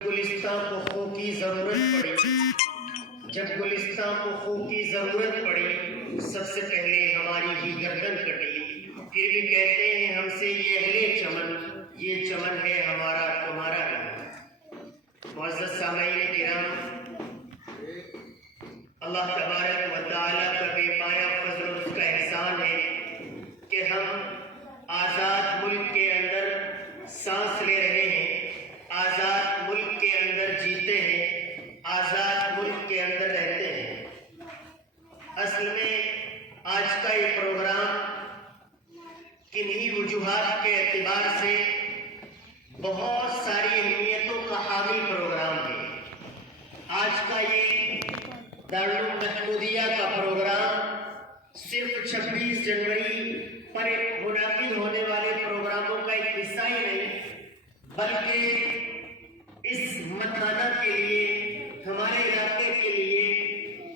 گلستان کو خو کی ضرورت پڑی، جب گلستان کو خو کی ضرورت پڑی، سب سے پہلے ہماری ہی گردن کٹی، پھر بھی کہتے ہیں ہم سے یہ اہل چمن، یہ چمن ہے ہمارا تمہارا نہیں۔ معزز سامعین کرام، اللہ تبارک و تعالیٰ کا بے پایا فضل اور اس کا احسان ہے کہ ہم آزاد ملک کے اندر سانس لے رہے ہیں، آزاد ملک کے اندر جیتے ہیں، آزاد ملک کے اندر رہتے ہیں۔ اصل میں آج کا یہ پروگرام کنہی وجوہات کے اعتبار سے بہت ساری اہمیتوں کا حامل پروگرام ہے۔ آج کا یہ دارالعلوم محمودیہ کا پروگرام صرف 26 جنوری پر منعقد ہونے والے پروگراموں کا ایک حصہ ہی نہیں، بلکہ اس متھانہ کے لیے، ہمارے علاقے کے لیے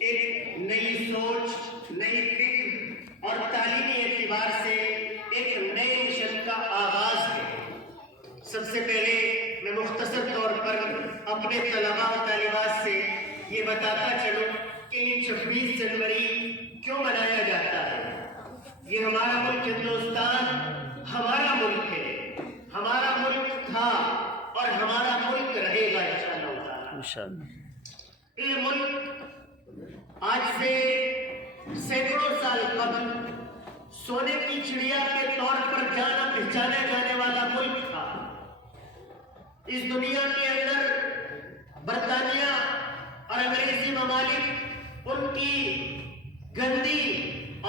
ایک نئی سوچ، نئی فکر اور تعلیمی اعتبار سے ایک نئے مشن کا آغاز ہے۔ سب سے پہلے میں مختصر طور پر اپنے طلباء و طالبات سے یہ بتاتا چلوں کہ یہ 26 جنوری کیوں منایا جاتا ہے۔ یہ ہمارا ملک ہندوستان ہمارا ملک ہے، ہمارا ملک تھا اور ہمارا ملک رہے گا انشاءاللہ۔ یہ ملک آج سے سینکڑوں سال قبل سونے کی چڑیا کے طور پر جانا پہچانا جانے والا ملک تھا۔ اس دنیا کے اندر برطانیہ اور انگریزی ممالک ان کی گندی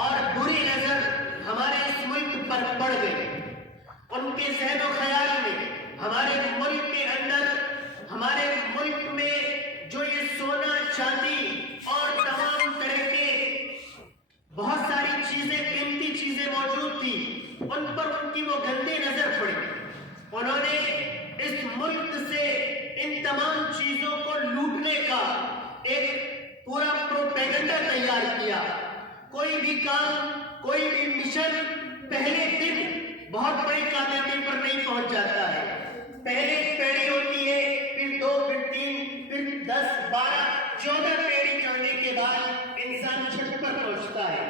اور بری نظر ہمارے اس ملک پر پڑ گئی۔ ان کے ذہن و خیال میں ہمارے ملک کے اندر، ہمارے ملک میں جو یہ سونا چاندی اور تمام طرح کے بہت ساری چیزیں، قیمتی چیزیں موجود تھی، ان پر ان کی وہ گندی نظر پڑی۔ انہوں نے اس ملک سے ان تمام چیزوں کو لوٹنے کا ایک پورا پروپیگنڈا تیار کیا۔ کوئی بھی کام، کوئی بھی مشن پہلے دن بہت بڑی کامیابی پر نہیں پہنچ جاتا ہے۔ پہلے ایک پیڑھی ہوتی ہے، پھر 2، پھر 3، پھر 10، 12، 14 پیڑھی چڑھنے کے بعد انسان چھت پر پہنچتا ہے۔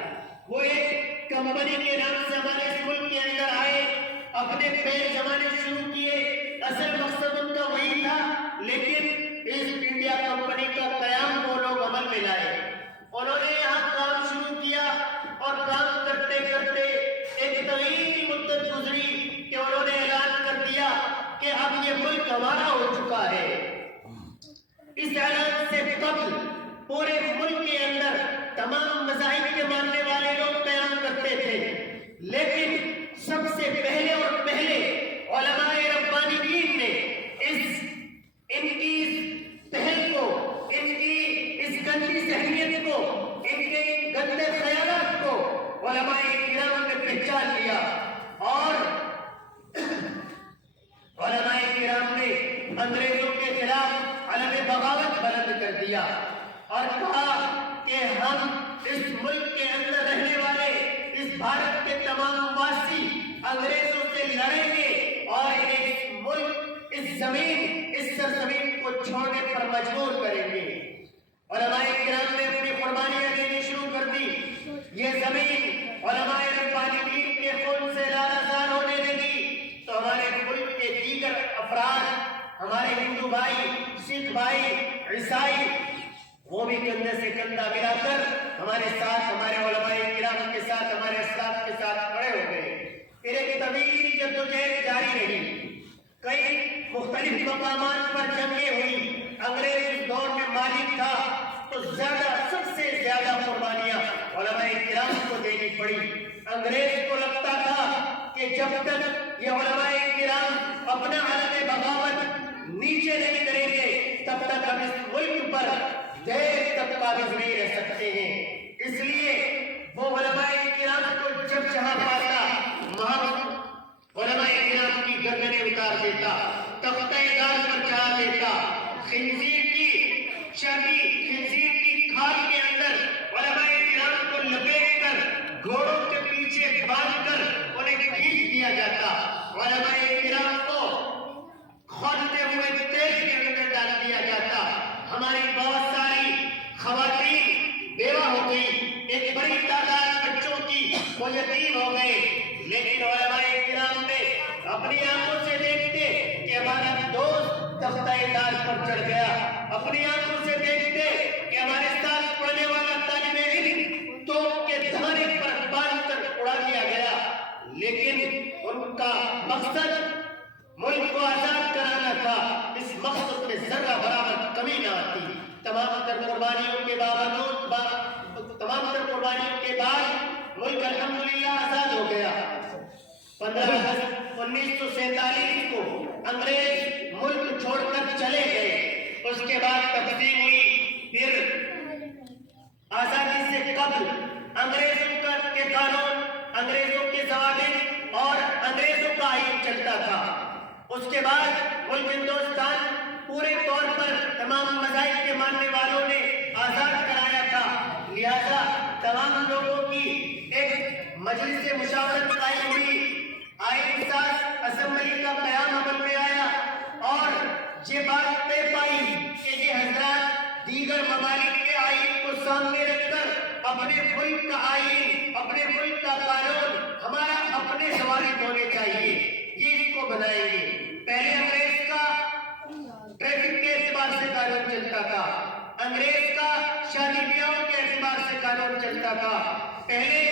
وہ ایک کمپنی کے نام سے ہمارے اس ملک کے اندر آئے، اپنے پیر جمانے شروع کیے، اصل مقصد ان کا وہی تھا، لیکن ایسٹ انڈیا کمپنی کا قیام وہ لوگ عمل میں لائے۔ انہوں نے یہاں کام شروع کیا اور کام کرتے کرتے ایک طویل مدت گزری کہ انہوں نے اعلان کر دیا کہ اب یہ ملک ہمارا ہو چکا ہے۔ اس اعلان سے قبل پورے ملک کے اندر تمام مذاہب کے ماننے والے لوگ قیام کرتے تھے، لیکن سب سے پہلے اور پہلے علماء ربانیین نے ان کی پہل کو، ان کی اس گندی ذہنیت کو، ان کے گندے خیالات کو علماء کرام نے پہچان لیا اور علماء کرام نے انگریزوں کے خلاف علم بغاوت بلند کر دیا اور کہا کہ ہم اس ملک کے اندر رہنے والے، اس بھارت کے تمام واسی انگریزوں سے لڑیں گے اور انہیں اس ملک، اس زمین، اس سرزمین کو چھوڑنے پر مجبور کریں گے۔ علماء کرام نے اپنی قربانیاں دینی شروع کر دی۔ یہ زمین علماء ربانیین کے خون سے لالہزار ہونے لگی تو ہمارے ملک کے دیگر افراد، ہمارے ہندو بھائی، سکھ بھائی، عیسائی، وہ بھی کندھے سے کندھا ملا کر ہمارے ساتھ، ہمارے علماء کرام کے ساتھ، ہمارے اسلاف کے ساتھ کھڑے ہو گئے۔ پھر ایک طویل جدوجہد جاری رہی، کئی مختلف مقامات پر جنگیں ہوئی۔ انگریز اس دور میں مالک تھا تو سب سے زیادہ قربانیاں علماء کرام کو دینی پڑی۔ انگریز کو لگتا تھا کہ جب تک یہ علماء کرام اپنا علم بغاوت نیچے نہیں کریں گے تب تک ہم اس ملک پر دیر تک قابض نہیں رہ سکتے ہیں۔ اس لیے وہ علماء کرام کو جب جہاں پاتا وہاں علماء کرام کی گردنیں اتار دیتا، تختہ دار پر چڑھا دیتا، خنزیر کی چربی، خنزیر کی کھال کے اندر علماء کرام کو لپیٹ کر گھوڑوں کے پیچھے باندھ کر انہیں کھینچ دیا جاتا۔ علماء کرام کو کھولتے ہوئے تیل کے اندر اپنی آنکھوں سے دیکھتے کہ ہمارا دوست تختہ دار پر چڑھ گیا، اپنی آنکھوں سے دیکھتے کہ ہمارے ساتھ پڑھنے والا طالب علم توپ کے دھانے پر باندھ کر اڑا دیا گیا، لیکن ان کا مقصد ملک کو آزاد کرانا تھا۔ اس مقصد میں ذرہ برابر کمی نہ آتی۔ تمام تر قربانیوں کے بعد ملک الحمدللہ آزاد ہو گیا۔ 15 اگست 1947 کو انگریز ملک چھوڑ کر چلے گئے۔ اس کے بعد تقسیم ہوئی، پھر آزادی سے قبل انگریزوں کے قانون، انگریزوں کے ضوابط اور انگریزوں کا آئین چلتا تھا۔ اس کے بعد ملک ہندوستان پورے طور پر تمام مذاہب کے ماننے والوں نے آزاد کرایا تھا، لہذا تمام لوگوں کی ایک مجلس مشاورت قائم ہوئی، آئین ساز اسمبلی کا قیام عمل میں آیا اور یہ بات طے پائی کہ یہ حضرات دیگر ممالک کے آئین کو سامنے رکھ کر اپنے ملک کا آئین، اپنے ملک کا قانون ہمارا اپنے ضوابط ہونے چاہیے، یہ اس کو بنائیں گے۔ پہلے انگریز کا ٹریفک کے اعتبار سے قانون چلتا تھا، انگریز کا شادی بیاہوں کے اعتبار سے قانون چلتا تھا۔ پہلے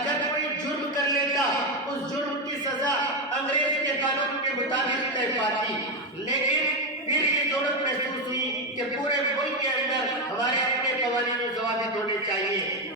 اگر کوئی جرم کر لیتا اس جرم کی سزا انگریز کے قانون کے مطابق طے پاتی، لیکن پھر یہ ضرورت محسوس ہوئی کہ پورے ملک کے اندر ہمارے اپنے قوانین و ضوابط ہونے چاہیے۔